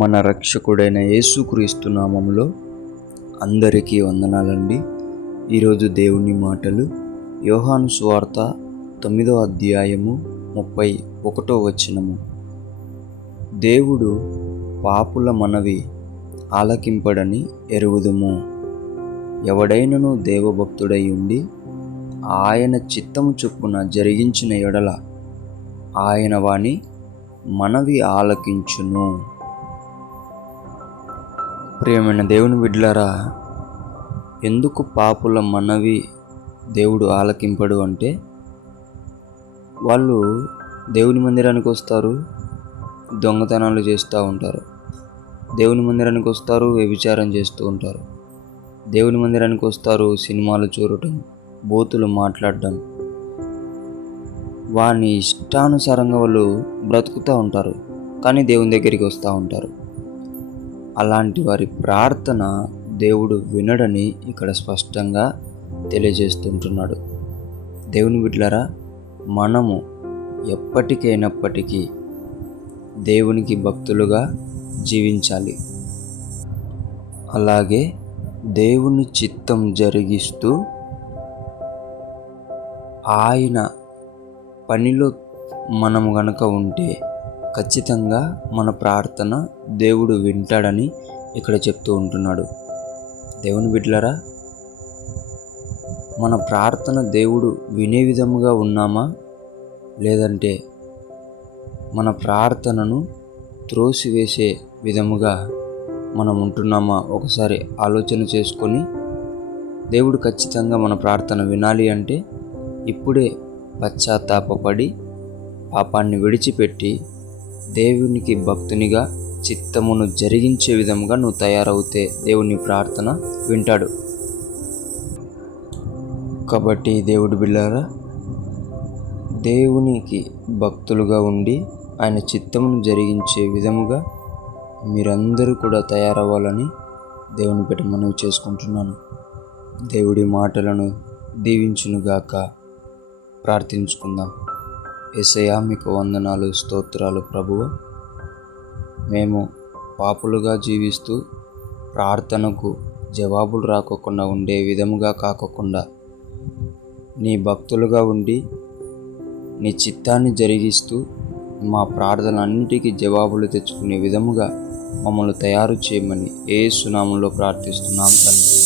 మన రక్షకుడైన యేసుక్రీస్తు నామములో అందరికీ వందనాలండి. ఈరోజు దేవుని మాటలు యోహాను సువార్త 9వ అధ్యాయము 31వ వచనము. దేవుడు పాపుల మనవి ఆలకింపడని ఎరుగుదుము. ఎవడైనను దేవభక్తుడై ఉండి ఆయన చిత్తము చొప్పున జరిగించిన ఎడల ఆయన వాని మనవి ఆలకించును. ప్రియమైన దేవుని బిడ్డలారా, ఎందుకు పాపుల మనవి దేవుడు ఆలకింపడు అంటే, వాళ్ళు దేవుని మందిరానికి వస్తారు, దొంగతనాలు చేస్తూ ఉంటారు. దేవుని మందిరానికి వస్తారు, వ్యభిచారం చేస్తూ ఉంటారు. దేవుని మందిరానికి వస్తారు, సినిమాలు చూడటం, బూతులు మాట్లాడడం, వాని ఇష్టానుసారంగా వాళ్ళు బ్రతుకుతూ ఉంటారు. కానీ దేవుని దగ్గరికి వస్తూ ఉంటారు. అలాంటి వారి ప్రార్థన దేవుడు వినడని ఇక్కడ స్పష్టంగా తెలియజేస్తుంటున్నాడు. దేవుని బిడ్డలారా, మనము ఎప్పటికైనప్పటికీ దేవునికి భక్తులుగా జీవించాలి. అలాగే దేవుని చిత్తం జరిగిస్తూ ఆయన పనిలో మనము గనక ఉంటే ఖచ్చితంగా మన ప్రార్థన దేవుడు వింటాడని ఇక్కడ చెప్తూ ఉంటున్నాడు. దేవుని బిడ్డలారా, మన ప్రార్థన దేవుడు వినే విధముగా ఉన్నామా, లేదంటే మన ప్రార్థనను త్రోసివేసే విధముగా మనం ఉంటున్నామా ఒకసారి ఆలోచన చేసుకొని, దేవుడు ఖచ్చితంగా మన ప్రార్థన వినాలి అంటే ఇప్పుడే పశ్చాత్తాపపడి పాపాన్ని విడిచిపెట్టి దేవునికి భక్తునిగా చిత్తమును జరిగించే విధంగా నువ్వు తయారవుతే దేవుని ప్రార్థన వింటాడు. కాబట్టి దేవుడి బిడ్డలారా, దేవునికి భక్తులుగా ఉండి ఆయన చిత్తమును జరిగించే విధముగా మీరందరూ కూడా తయారవ్వాలని దేవుని బిడ్డ మనవి చేసుకుంటున్నాను. దేవుడి మాటలను దీవించునుగాక. ప్రార్థించుకుందాం. యేసయ్యా, మీకు వందనాలు, స్తోత్రాలు ప్రభువా. మేము పాపులుగా జీవిస్తూ ప్రార్థనకు జవాబులు రాకోకుండా ఉండే విధముగా కాకుండా నీ భక్తులుగా ఉండి నీ చిత్తాన్ని జరిగిస్తూ మా ప్రార్థనలన్నిటికీ జవాబులు తెచ్చుకునే విధముగా మమ్మల్ని తయారు చేయమని యేసు నామములో ప్రార్థిస్తున్నాం తండ్రి.